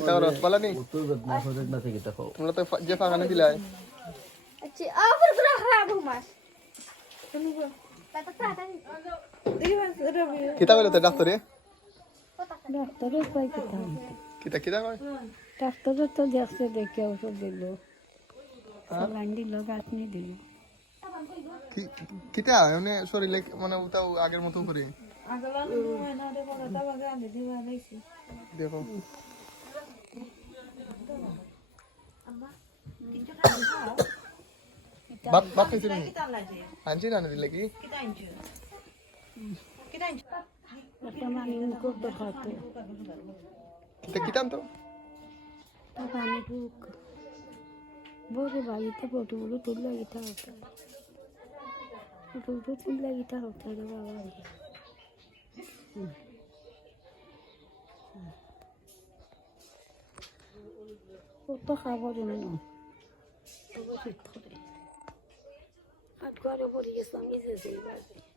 Terus pala nih. Mulai tuh je fangan dilay. Over berapa mas? Kita kalau tuh daftar ya. ডাক্তারের পাই কোথায় Kita kok. ডাক্তারের তো দেখছে দেখে ওষুধ দিল স্যালাইন দিল গাঁথনি দিল Kita ini শরীরে মানে তাও আগের মতো করে দেখো বাপ কিছু নেই আনছি না দিলে কি একটা মানুষ করতে খাতে কিতাম তো তা পানি বুক বলে বাড়িতে ফটোগুলো তুললে গিতা হতো ফটোগুলো তুললে গিতা হতো রে বাবা কত খাবার জন্য হাত করে পড়ে গেছে আমি যেতে পারবে